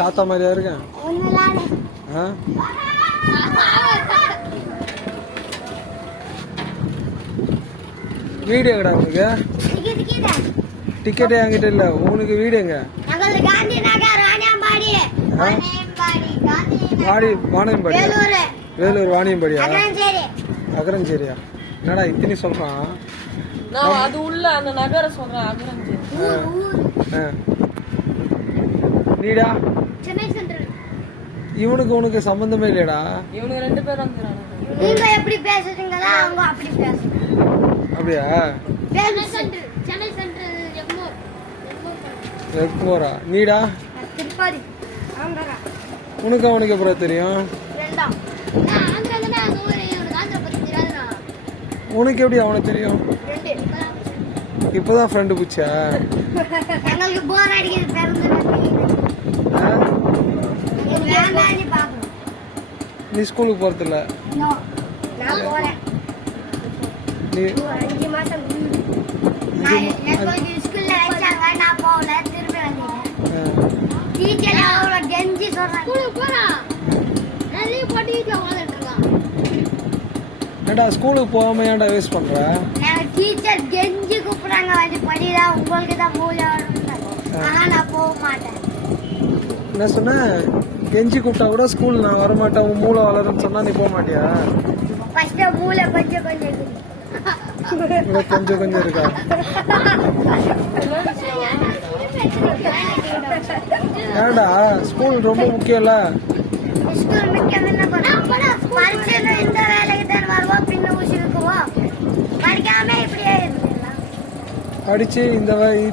தாத்தா மாதிரியா இருக்கேன். வீடு எங்கடா உனக்கு? டிக்கெட் என்கிட்ட இல்ல. உனக்கு வீடு எங்க? வாணியம்பாடி. வேலூர் வாணியம்பாடியா? அகரஞ்சேரியா? என்னடா இத்தனை சொல்றான்? அது உள்ள அந்த நகர சொல்றேன். அகரஞ்சேரி. நீடா? இவனுக்கு உனக்கு சம்பந்தமே இல்லையடா. இவனுக்கு 2 பேர் வந்துறாங்க. நீங்க எப்படி பேசுறீங்களா அவங்க அப்படி பேசுறாங்க. அப்படியா? சென்னை சென்ட்ரல் எக்மோரா. நீடா? திருப்பதி. ஆந்திரா. உனக்கு அவனுக்கு எப்படி தெரியும்? ரெண்டாம். நான் ஆந்திரால தான் ஆந்திரா பத்தி தெரியாதுடா. உனக்கு எப்படி அவனுக்கு தெரியும்? இப்பதான் ஃப்ரெண்டு புடிச்சா? எங்களுக்கு போர் அடிக்குது பிறந்து. நீ ஸ்கூலுக்கு போறதில்ல? நான் போறேன். நீ 5 மாசம் ஸ்கூல்ல வச்சாங்க. நான் போகல. திரும்பி வந்தேன். டீச்சர் அவளோட கெஞ்சி சொல்றாங்க ஸ்கூலுக்கு போறா. நிறைய போட்டு வீட்டுல உட்காந்துட்டு இருக்கான். ஏண்டா ஸ்கூலுக்கு போகாம ஏன்டா வேஸ்ட் பண்ற? டீச்சர் கெஞ்சி கூப்பிடுறாங்க வந்து படிடா உங்களுக்கு தான் மூளை வரும். ஆனா நான் போக மாட்டேன். என்ன சொன்ன? கெஞ்சி கூப்பிட்டா கூட ஸ்கூல் நான் வரமாட்டேன், உன் மூளை வளரும்னு சொன்னா நீ போக மாட்டியா? ஃபர்ஸ்ட் மூளை கொஞ்சம் கொஞ்சம் இருக்கு. கொஞ்சம் கொஞ்சம் இருக்கா? ஏண்டா ஸ்கூல் ரொம்ப முக்கியம்ல. ஸ்கூல் முக்கியம் என்ன பண்ண? படிச்சது இந்த வேலைக்கு தான் வருவோம், பின்ன ஊசிக்குவோம். படிக்காம இப்படியே இருக்கலாம்.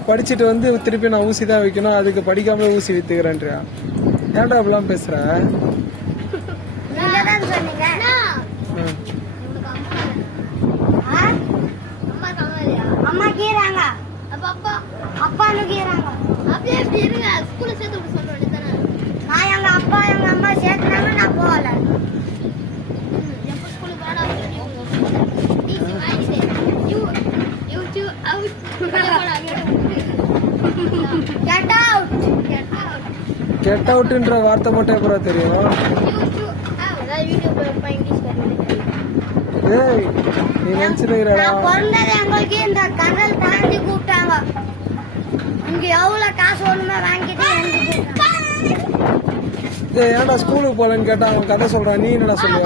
படிச்சுட்டு வந்து திருப்பி நான் ஊசி தான் வைக்கணும், அதுக்கு படிக்காம ஊசி வித்துக்கிறேன்றியா? ஏன்டா அப்படிலாம் பேசுற? நீங்க தான் சொன்னீங்க. அம்மா கீறாங்க. அப்பா அப்பான்னு கீறாங்க. அப்படியே எப்படி இருங்க ஸ்கூல்ல சேர்த்து விட சொல்ல வேண்டியதானே. நான் எங்க அப்பா எங்க அம்மா சேர்த்துனாங்க, நான் போகல. எப்ப ஸ்கூலுக்கு போனா டிசி வாங்கிட்டு யூ அவுட் கெட் அவுட்ன்ற வார்த்தை மட்டும் எப்பறம் தெரியும்? ஏய் நீ நினைச்சிருக்கடா. நான் பிறந்தது எங்களுக்கு இந்த கடல் தாண்டி கூப்பிட்டாங்க. இங்க எவ்வளவு காசு வேணுமோ வாங்கிட்டு ஏன்டா ஸ்கூலுக்கு போலன்னு கேட்டா அவன் கதை சொல்றான், நீ என்னடா சொல்லுவ?